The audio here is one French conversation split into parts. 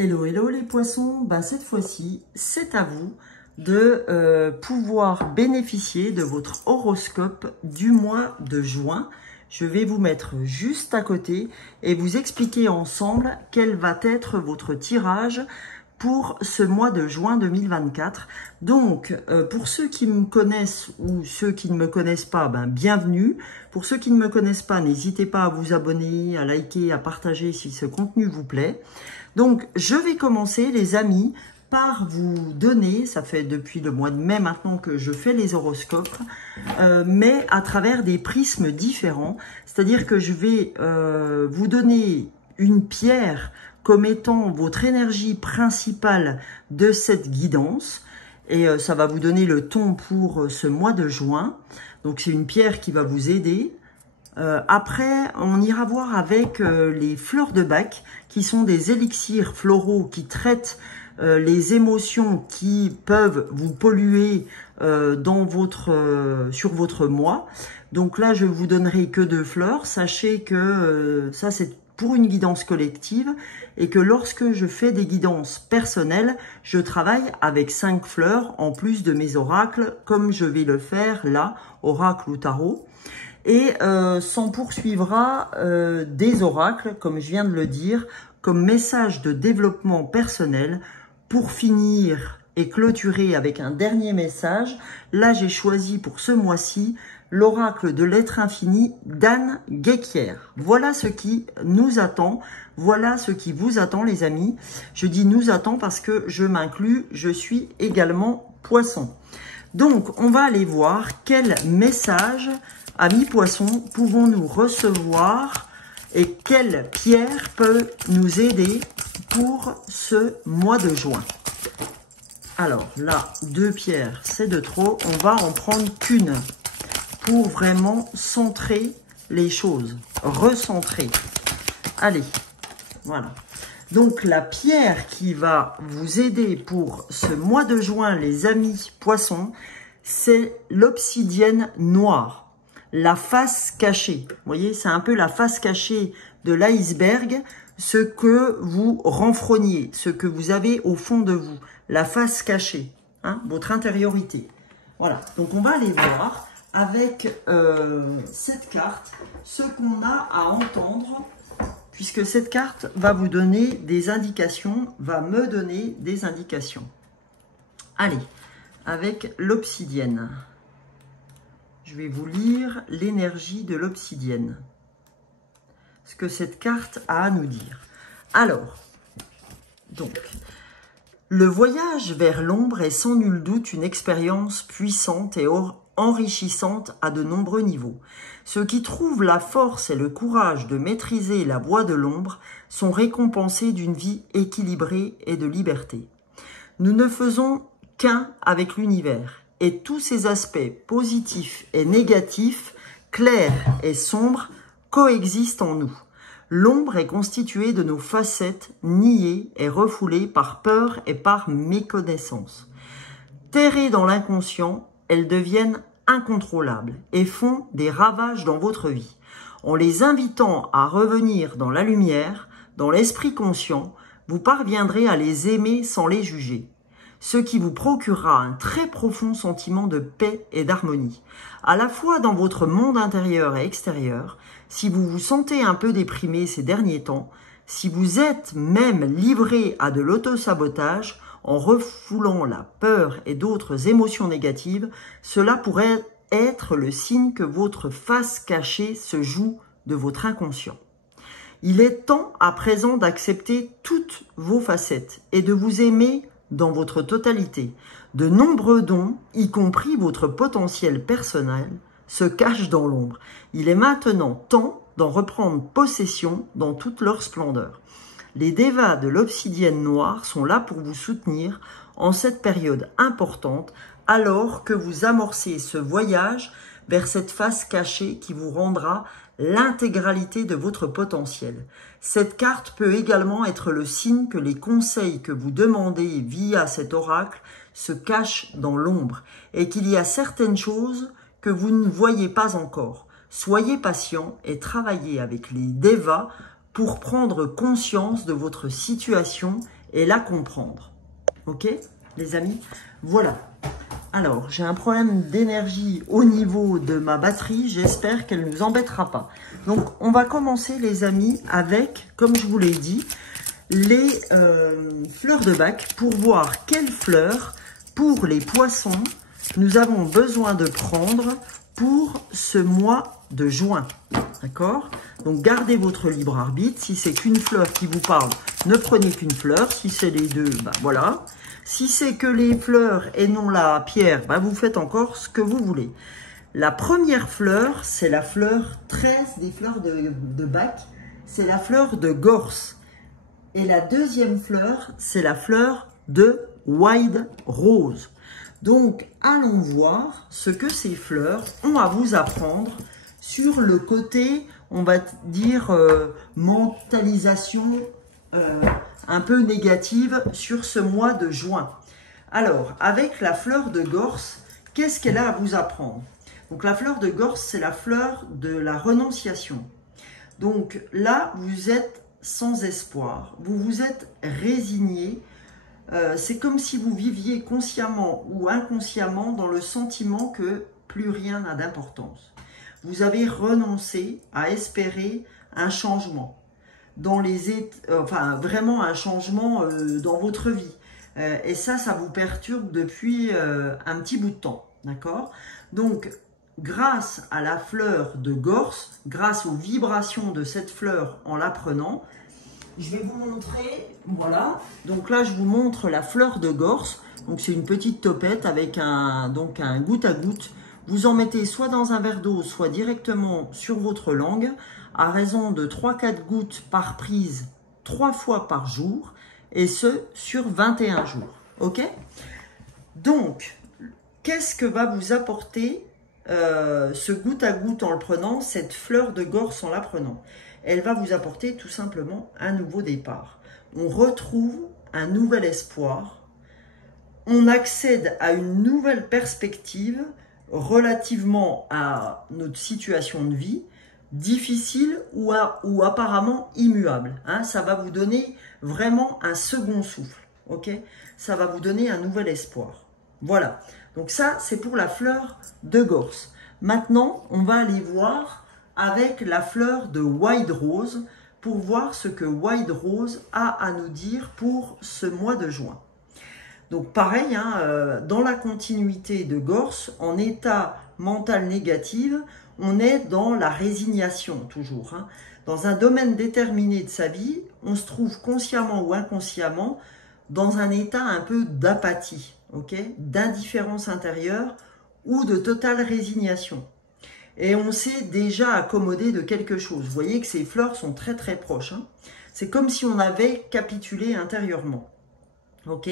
Hello, hello les poissons, cette fois-ci, c'est à vous de pouvoir bénéficier de votre horoscope du mois de juin. Je vais vous mettre juste à côté et vous expliquer ensemble quel va être votre tirage pour ce mois de juin 2024. Donc, pour ceux qui me connaissent ou ceux qui ne me connaissent pas, bienvenue. Pour ceux qui ne me connaissent pas, n'hésitez pas à vous abonner, à liker, à partager si ce contenu vous plaît. Donc, je vais commencer, les amis, par vous donner, ça fait depuis le mois de mai maintenant que je fais les horoscopes, mais à travers des prismes différents. C'est-à-dire que je vais vous donner une pierre comme étant votre énergie principale de cette guidance. Et ça va vous donner le ton pour ce mois de juin. Donc, c'est une pierre qui va vous aider. Après, on ira voir avec les fleurs de bac, qui sont des élixirs floraux qui traitent les émotions qui peuvent vous polluer sur votre mois. Donc là, je vous donnerai que 2 fleurs. Sachez que ça, c'est pour une guidance collective et que lorsque je fais des guidances personnelles, je travaille avec 5 fleurs en plus de mes oracles, comme je vais le faire là, oracle ou tarot. Et s'en poursuivra des oracles, comme je viens de le dire, comme message de développement personnel pour finir et clôturer avec un dernier message. Là, j'ai choisi pour ce mois-ci l'oracle de l'être infini d'Anne Guéquier. Voilà ce qui nous attend, voilà ce qui vous attend les amis. Je dis nous attend parce que je m'inclus, je suis également poisson. Donc, on va aller voir quel message, amis poissons, pouvons-nous recevoir et quelle pierre peut nous aider pour ce mois de juin. Alors là, 2 pierres, c'est de trop. On va en prendre qu'une pour vraiment centrer les choses, recentrer. Allez, voilà. Donc la pierre qui va vous aider pour ce mois de juin, les amis poissons, c'est l'obsidienne noire, la face cachée. Vous voyez, c'est un peu la face cachée de l'iceberg, ce que vous renfrogniez, ce que vous avez au fond de vous, la face cachée, hein, votre intériorité. Voilà, donc on va aller voir avec cette carte ce qu'on a à entendre, puisque cette carte va vous donner des indications, va me donner des indications. Allez, avec l'obsidienne. Je vais vous lire l'énergie de l'obsidienne. Ce que cette carte a à nous dire. Alors, donc, le voyage vers l'ombre est sans nul doute une expérience puissante et enrichissante à de nombreux niveaux. Ceux qui trouvent la force et le courage de maîtriser la voie de l'ombre sont récompensés d'une vie équilibrée et de liberté. Nous ne faisons qu'un avec l'univers et tous ses aspects positifs et négatifs, clairs et sombres, coexistent en nous. L'ombre est constituée de nos facettes niées et refoulées par peur et par méconnaissance. Terrées dans l'inconscient, elles deviennent incontrôlables et font des ravages dans votre vie. En les invitant à revenir dans la lumière, dans l'esprit conscient, vous parviendrez à les aimer sans les juger, ce qui vous procurera un très profond sentiment de paix et d'harmonie, à la fois dans votre monde intérieur et extérieur. Si vous vous sentez un peu déprimé ces derniers temps, si vous êtes même livré à de l'autosabotage, en refoulant la peur et d'autres émotions négatives, cela pourrait être le signe que votre face cachée se joue de votre inconscient. Il est temps à présent d'accepter toutes vos facettes et de vous aimer dans votre totalité. De nombreux dons, y compris votre potentiel personnel, se cachent dans l'ombre. Il est maintenant temps d'en reprendre possession dans toute leur splendeur. Les dévas de l'obsidienne noire sont là pour vous soutenir en cette période importante, alors que vous amorcez ce voyage vers cette face cachée qui vous rendra l'intégralité de votre potentiel. Cette carte peut également être le signe que les conseils que vous demandez via cet oracle se cachent dans l'ombre et qu'il y a certaines choses que vous ne voyez pas encore. Soyez patient et travaillez avec les dévas pour prendre conscience de votre situation et la comprendre. Ok, les amis? Voilà. Alors, j'ai un problème d'énergie au niveau de ma batterie. J'espère qu'elle ne nous embêtera pas. Donc, on va commencer, les amis, avec, comme je vous l'ai dit, les fleurs de bac pour voir quelles fleurs, pour les poissons, nous avons besoin de prendre pour ce mois de juin. D'accord? Donc, gardez votre libre arbitre. Si c'est qu'une fleur qui vous parle, ne prenez qu'une fleur. Si c'est les deux, ben voilà. Si c'est que les fleurs et non la pierre, ben vous faites encore ce que vous voulez. La première fleur, c'est la fleur 13 des fleurs de bac. C'est la fleur de Gorse. Et la deuxième fleur, c'est la fleur de Wild Rose. Donc, allons voir ce que ces fleurs ont à vous apprendre sur le côté, on va dire, mentalisation un peu négative sur ce mois de juin. Alors, avec la fleur de Gorse, qu'est-ce qu'elle a à vous apprendre? Donc, la fleur de Gorse, c'est la fleur de la renonciation. Donc, là, vous êtes sans espoir, vous vous êtes résigné. C'est comme si vous viviez consciemment ou inconsciemment dans le sentiment que plus rien n'a d'importance. Vous avez renoncé à espérer un changement. Vraiment un changement dans votre vie. Et ça vous perturbe depuis un petit bout de temps. D'accord? Donc, grâce à la fleur de Gorse, grâce aux vibrations de cette fleur en la prenant, je vais vous montrer, voilà. Donc là, je vous montre la fleur de Gorse. Donc, c'est une petite topette avec un goutte à goutte. Vous en mettez soit dans un verre d'eau, soit directement sur votre langue, à raison de 3-4 gouttes par prise, 3 fois par jour, et ce, sur 21 jours. Ok? Donc, qu'est-ce que va vous apporter ce goutte à goutte en le prenant, cette fleur de Gorse en la prenant? Elle va vous apporter tout simplement un nouveau départ. On retrouve un nouvel espoir, on accède à une nouvelle perspective relativement à notre situation de vie, difficile ou apparemment immuable. Hein, ça va vous donner vraiment un second souffle. Ok? Ça va vous donner un nouvel espoir. Voilà. Donc ça, c'est pour la fleur de Gorse. Maintenant, on va aller voir avec la fleur de Wild Rose pour voir ce que Wild Rose a à nous dire pour ce mois de juin. Donc pareil, hein, dans la continuité de Gorse, en état mental négatif, on est dans la résignation toujours. Hein. Dans un domaine déterminé de sa vie, on se trouve consciemment ou inconsciemment dans un état un peu d'apathie, okay, d'indifférence intérieure ou de totale résignation. Et on s'est déjà accommodé de quelque chose. Vous voyez que ces fleurs sont très très proches. Hein. C'est comme si on avait capitulé intérieurement. Ok?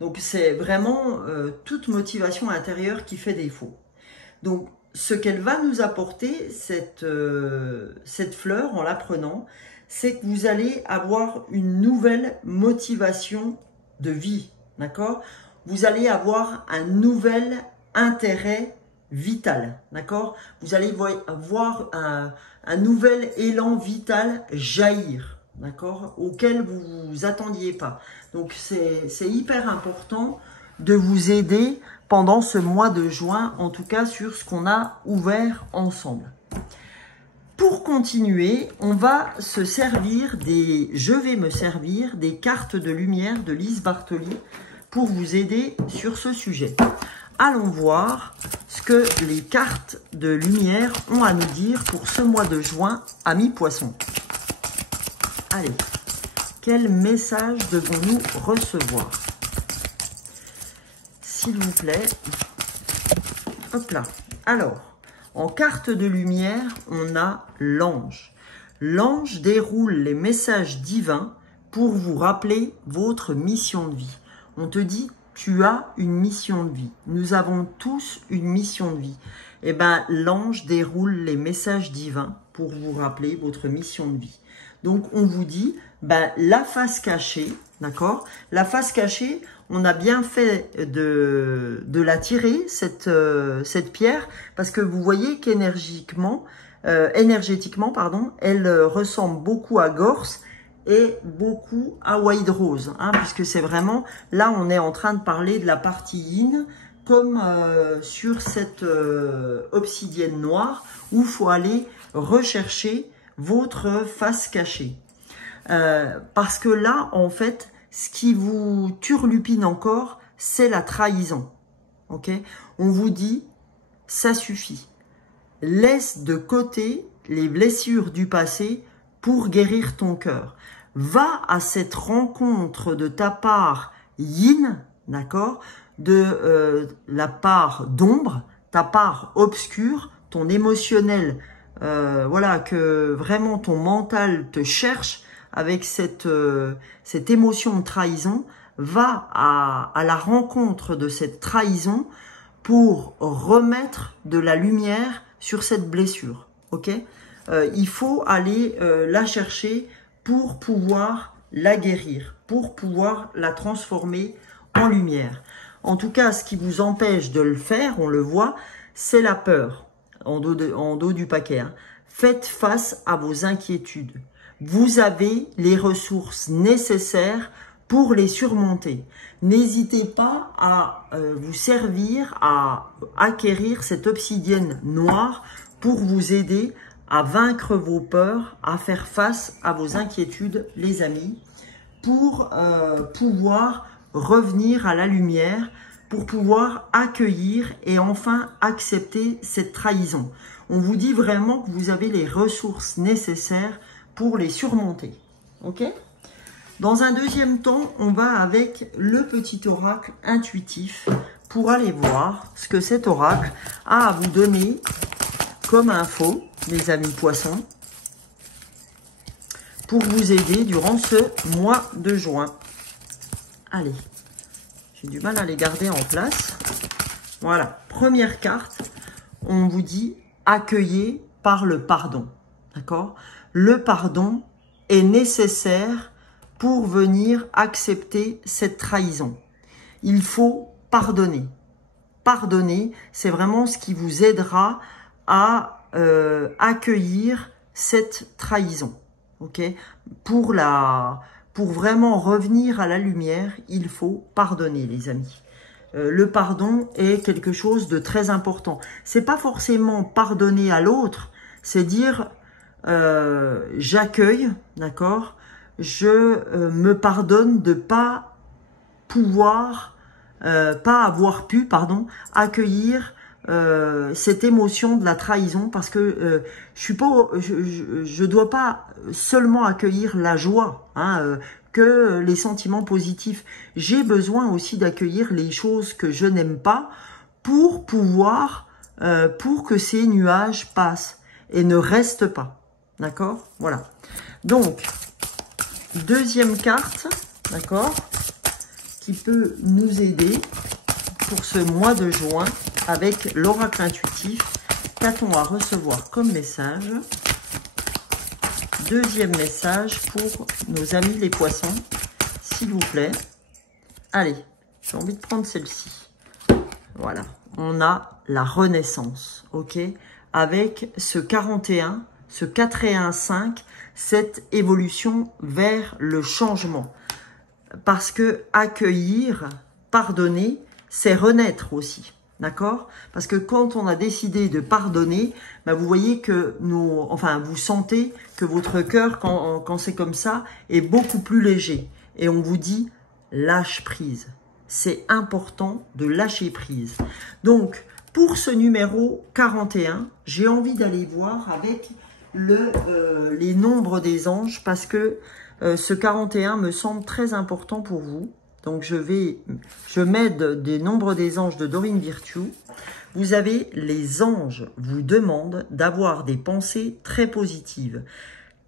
Donc c'est vraiment toute motivation intérieure qui fait défaut. Donc ce qu'elle va nous apporter, cette fleur, en la prenant, c'est que vous allez avoir une nouvelle motivation de vie. D'accord? Vous allez avoir un nouvel intérêt vital, d'accord? Vous allez voir un nouvel élan vital jaillir, d'accord? Auquel vous ne vous attendiez pas. Donc, c'est hyper important de vous aider pendant ce mois de juin, en tout cas sur ce qu'on a ouvert ensemble. Pour continuer, je vais me servir des cartes de lumière de Lise Bartoli pour vous aider sur ce sujet. Allons voir ce que les cartes de lumière ont à nous dire pour ce mois de juin, amis poissons. Allez, quel message devons-nous recevoir? S'il vous plaît. Hop là. Alors, en carte de lumière, on a l'ange. L'ange déroule les messages divins pour vous rappeler votre mission de vie. On te dit, tu as une mission de vie. Nous avons tous une mission de vie. Eh bien, l'ange déroule les messages divins pour vous rappeler votre mission de vie. Donc, on vous dit, ben, la face cachée, d'accord? La face cachée, on a bien fait de la tirer, cette pierre, parce que vous voyez qu'énergétiquement, elle ressemble beaucoup à Gorse et beaucoup à White Rose, hein, puisque c'est vraiment, là on est en train de parler de la partie yin, comme sur cette obsidienne noire, où il faut aller rechercher votre face cachée. Parce que là, en fait, ce qui vous turlupine encore, c'est la trahison. Ok? On vous dit, ça suffit. Laisse de côté les blessures du passé pour guérir ton cœur. Va à cette rencontre de ta part yin, d'accord, de la part d'ombre, ta part obscure, ton émotionnel, voilà, que vraiment ton mental te cherche avec cette émotion de trahison. Va à la rencontre de cette trahison pour remettre de la lumière sur cette blessure, ok? Il faut aller la chercher pour pouvoir la guérir, pour pouvoir la transformer en lumière. En tout cas, ce qui vous empêche de le faire, on le voit, c'est la peur, en dos du paquet, hein. Faites face à vos inquiétudes. Vous avez les ressources nécessaires pour les surmonter. N'hésitez pas à vous servir, à acquérir cette obsidienne noire pour vous aider à vaincre vos peurs, à faire face à vos inquiétudes, les amis, pour pouvoir revenir à la lumière, pour pouvoir accueillir et enfin accepter cette trahison. On vous dit vraiment que vous avez les ressources nécessaires pour les surmonter. Ok ? Dans un deuxième temps, on va avec le petit oracle intuitif pour aller voir ce que cet oracle a à vous donner comme info, les amis poissons, pour vous aider durant ce mois de juin. Allez, j'ai du mal à les garder en place. Voilà, première carte, on vous dit accueillir par le pardon. D'accord ? Le pardon est nécessaire pour venir accepter cette trahison. Il faut pardonner. Pardonner, c'est vraiment ce qui vous aidera à accueillir cette trahison. Okay ? Pour vraiment revenir à la lumière, il faut pardonner, les amis. Le pardon est quelque chose de très important. C'est pas forcément pardonner à l'autre, c'est dire j'accueille, d'accord ? Je me pardonne de pas avoir pu, accueillir cette émotion de la trahison, parce que je dois pas seulement accueillir la joie, hein, que les sentiments positifs. J'ai besoin aussi d'accueillir les choses que je n'aime pas pour que ces nuages passent et ne restent pas. D'accord ? Voilà. Donc, deuxième carte, d'accord, qui peut nous aider pour ce mois de juin avec l'oracle intuitif. Qu'a-t-on à recevoir comme message? Deuxième message pour nos amis les poissons, s'il vous plaît. Allez, j'ai envie de prendre celle-ci. Voilà, on a la renaissance, ok, avec ce 41, ce 4 et 1, 5, cette évolution vers le changement. Parce que accueillir, pardonner, c'est renaître aussi, d'accord? Parce que quand on a décidé de pardonner, bah vous voyez que vous sentez que votre cœur, quand c'est comme ça, est beaucoup plus léger. Et on vous dit, lâche prise. C'est important de lâcher prise. Donc, pour ce numéro 41, j'ai envie d'aller voir avec les nombres des anges, parce que ce 41 me semble très important pour vous. Donc, je m'aide des nombres des anges de Dorine Virtue. Vous avez les anges vous demandent d'avoir des pensées très positives,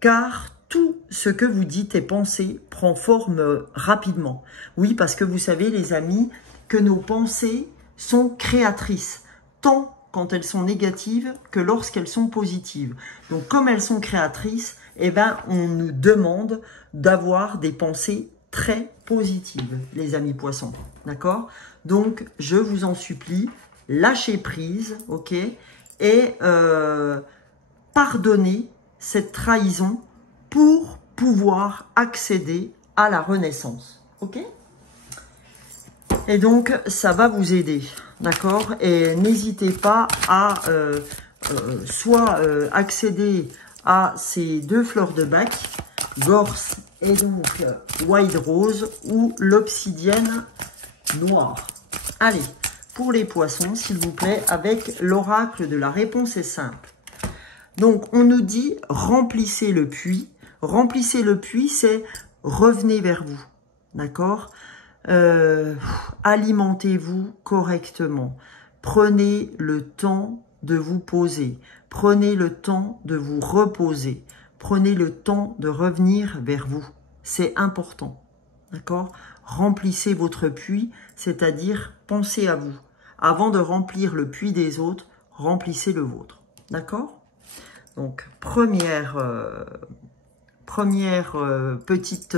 car tout ce que vous dites et pensez prend forme rapidement. Oui, parce que vous savez, les amis, que nos pensées sont créatrices, tant quand elles sont négatives que lorsqu'elles sont positives. Donc, comme elles sont créatrices, eh ben, on nous demande d'avoir des pensées très positives, les amis poissons. D'accord? Donc, je vous en supplie, lâchez prise, ok? Et pardonnez cette trahison pour pouvoir accéder à la renaissance. Ok? Et donc, ça va vous aider. D'accord? Et n'hésitez pas à soit accéder à ces 2 fleurs de bac, Gorse et donc Wild Rose, ou l'obsidienne noire. Allez, pour les poissons, s'il vous plaît, avec l'oracle de la réponse est simple. Donc, on nous dit, remplissez le puits. Remplissez le puits, c'est revenez vers vous. D'accord? Alimentez-vous correctement. Prenez le temps de vous poser. Prenez le temps de vous reposer. Prenez le temps de revenir vers vous. C'est important. D'accord? Remplissez votre puits, c'est-à-dire pensez à vous. Avant de remplir le puits des autres, remplissez le vôtre. D'accord? Donc, première petite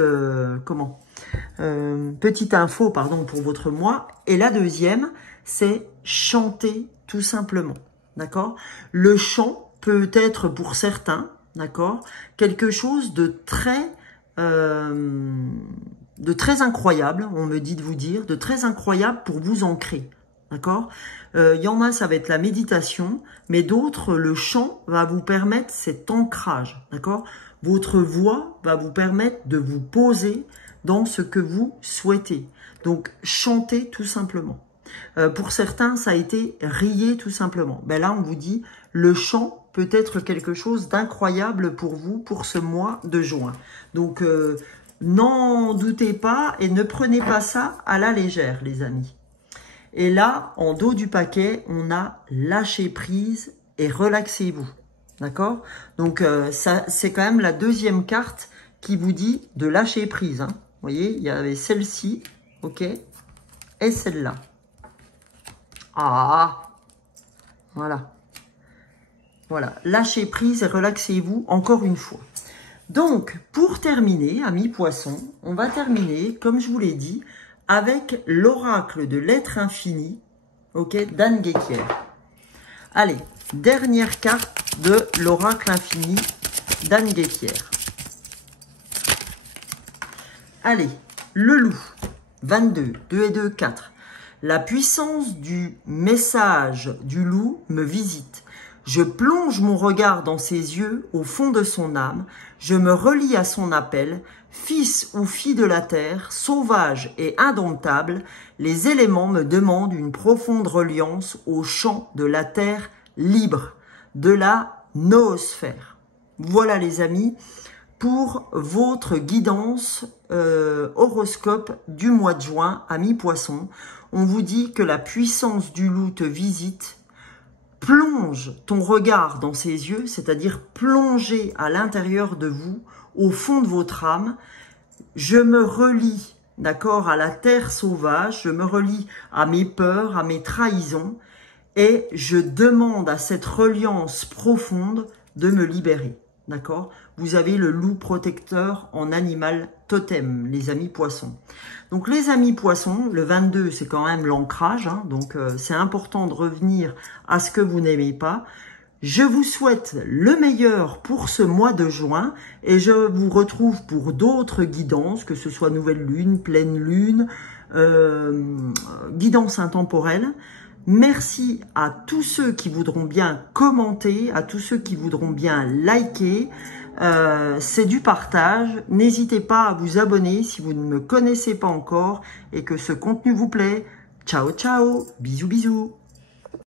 petite info pour votre mois. Et la deuxième, c'est chanter tout simplement. D'accord? Le chant peut être pour certains, d'accord, quelque chose de très incroyable, on me dit de vous dire, de très incroyable pour vous ancrer. D'accord? Il y en a, ça va être la méditation, mais d'autres, le chant va vous permettre cet ancrage. D'accord? Votre voix va vous permettre de vous poser dans ce que vous souhaitez. Donc, chantez tout simplement. Pour certains, ça a été rier tout simplement. Ben là, on vous dit, le chant peut être quelque chose d'incroyable pour vous pour ce mois de juin. Donc, n'en doutez pas et ne prenez pas ça à la légère, les amis. Et là, en dos du paquet, on a lâché prise et relaxez-vous. D'accord? Donc, ça, c'est quand même la deuxième carte qui vous dit de lâcher prise. Hein. Vous voyez, il y avait celle-ci, ok, et celle-là. Ah, voilà. Voilà, lâchez prise et relaxez-vous encore une fois. Donc, pour terminer, amis poissons, on va terminer, comme je vous l'ai dit, avec l'oracle de l'être infini, ok, d'Anne Gekier. Allez, dernière carte de l'oracle infini d'Anne Gekier. Allez, le loup, 22, 2 et 2, 4. La puissance du message du loup me visite. Je plonge mon regard dans ses yeux, au fond de son âme. Je me relie à son appel. Fils ou fille de la terre, sauvage et indomptable, les éléments me demandent une profonde reliance au chant de la terre libre, de la noosphère. Voilà les amis, pour votre guidance horoscope du mois de juin, amis poissons. On vous dit que la puissance du loup te visite. Plonge ton regard dans ses yeux, c'est-à-dire plonger à l'intérieur de vous, au fond de votre âme. Je me relie, d'accord, à la terre sauvage, je me relie à mes peurs, à mes trahisons, et je demande à cette reliance profonde de me libérer, d'accord? Vous avez le loup protecteur en animal totem, les amis poissons. Donc les amis poissons, le 22, c'est quand même l'ancrage, hein, donc c'est important de revenir à ce que vous n'aimez pas. Je vous souhaite le meilleur pour ce mois de juin et je vous retrouve pour d'autres guidances, que ce soit nouvelle lune, pleine lune, guidance intemporelle. Merci à tous ceux qui voudront bien commenter, à tous ceux qui voudront bien liker. C'est du partage. N'hésitez pas à vous abonner si vous ne me connaissez pas encore et que ce contenu vous plaît. Ciao, ciao, bisous, bisous.